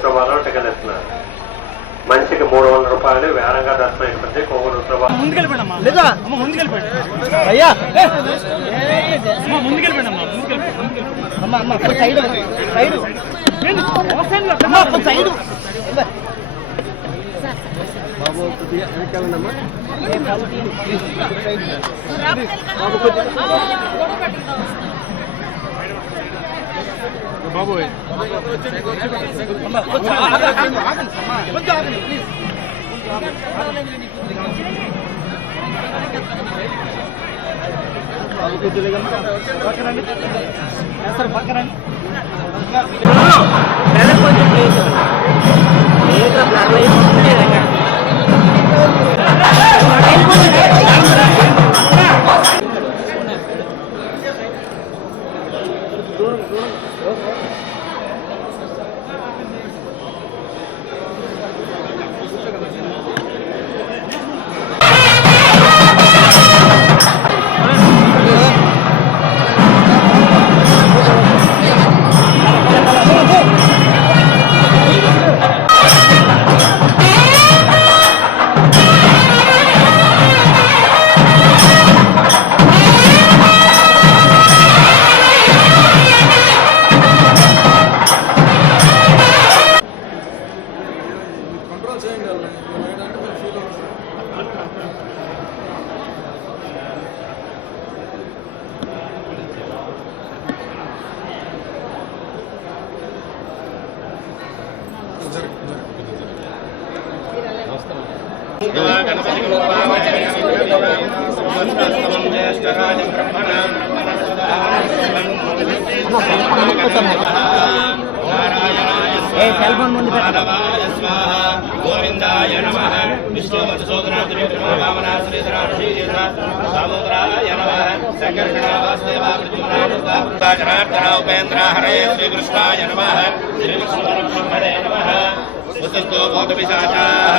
ఉత్సవాల్లో టికెట్ ఇస్తున్నారు మనిషికి మూడు వందల రూపాయలు వేరంగా దర్శనం అయిపోతే కోవూరు అమ్మ ముందుకెళ్ళిపోయి అయ్యా. అమ్మ బాబు కొంచెం ప్లీజ్ సార్ పక్కనండి కొంచెం ఏ ముందు గోవిందాయ నమ. విష్ణు నమ సంకర్షణ ఉపేంద్ర హరే శ్రీకృష్ణాయ నమ శ్రీకృష్ణ బ్రహ్మణే నమ ఉత్తస్తో భూతపిశాచాः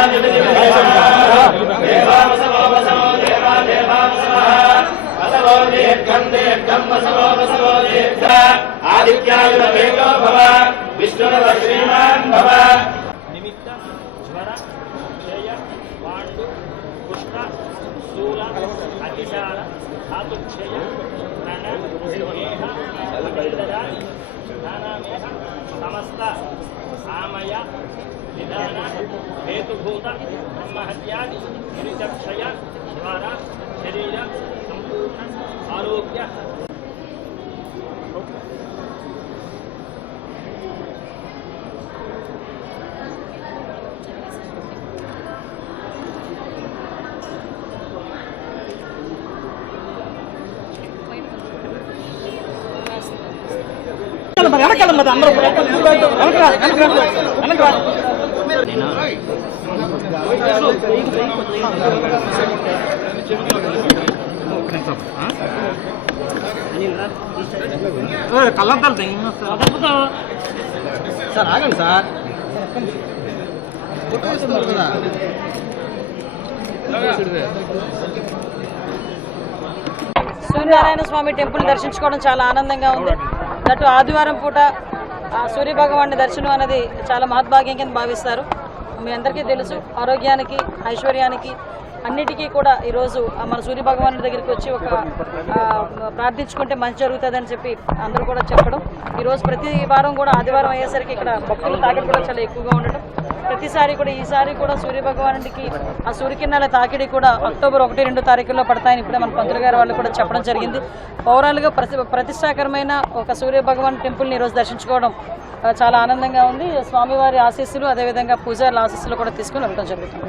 జంబూద్వీపే భరతవర్షే భవ విష్ణురవ శ్రీమాన్ భవ నిమిత్త జ్వర క్షయ వాండు కుష్ఠ స్థూల అతిశాల ధాతుక్షయ రణ స్నేహ అభిదరాని జ్ఞానమేహ సమస్త ఆమయ నిదాన హేతుభూత బ్రహ్మహత్యాది గిరిజక్షయ జ్వర శరీర సంపూర్ణ ఆరోగ్య వెనకాల మరి అందరూ వెనకరా వెనకరా వెనకరా కళ్ళద్దాలు సార్ ఆగండి సార్ సూర్యనారాయణ స్వామి టెంపుల్ దర్శించుకోవడం చాలా ఆనందంగా ఉంది. అటు ఆదివారం పూట సూర్య భగవాన్ని దర్శనం అనేది చాలా మహద్భాగ్యం కింద భావిస్తారు. మీ అందరికీ తెలుసు ఆరోగ్యానికి ఐశ్వర్యానికి అన్నిటికీ కూడా ఈరోజు మన సూర్య భగవానుడి దగ్గరికి వచ్చి ఒక ప్రార్థించుకుంటే మంచి జరుగుతుందని చెప్పి అందరూ కూడా చెప్పడం. ఈరోజు ప్రతి వారం కూడా ఆదివారం అయ్యేసరికి ఇక్కడ భక్తులు తాకిడి కూడా చాలా ఎక్కువగా ఉండడం ప్రతిసారి కూడా ఈసారి కూడా సూర్య భగవానుడికి ఆ సూర్యకిరణాల తాకిడి కూడా అక్టోబర్ ఒకటి రెండు తారీఖుల్లో పడతాయని ఇప్పుడే మన పంతులు గారు వాళ్ళు కూడా చెప్పడం జరిగింది. పౌరాలుగా ప్రతి ప్రతిష్టాకరమైన ఒక సూర్య భగవాన్ టెంపుల్ని ఈరోజు దర్శించుకోవడం చాలా ఆనందంగా ఉంది. స్వామివారి ఆశీస్సులు అదేవిధంగా పూజారుల ఆశీస్సులు కూడా తీసుకుని వెళ్ళడం జరుగుతుంది.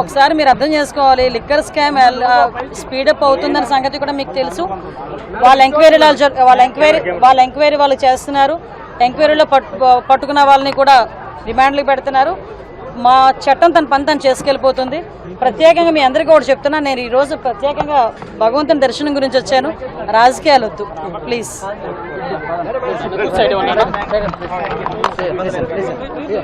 ఒకసారి మీరు అర్థం చేసుకోవాలి. లిక్కర్ స్కామ్ స్పీడప్ అవుతుందన్న సంగతి కూడా మీకు తెలుసు. వాళ్ళ ఎంక్వైరీ వాళ్ళ ఎంక్వైరీ వాళ్ళ ఎంక్వైరీ వాళ్ళు చేస్తున్నారు. ఎంక్వైరీలో పట్టు పట్టుకున్న వాళ్ళని కూడా రిమాండ్లకు పెడుతున్నారు. మా చట్టం తన పని తను చేసుకెళ్ళిపోతుంది. ప్రత్యేకంగా మీ అందరికీ కూడా చెప్తున్నా నేను ఈరోజు ప్రత్యేకంగా భగవంతుని దర్శనం గురించి వచ్చాను. రాజకీయాలు వద్దు. ప్లీజ్. సైడ్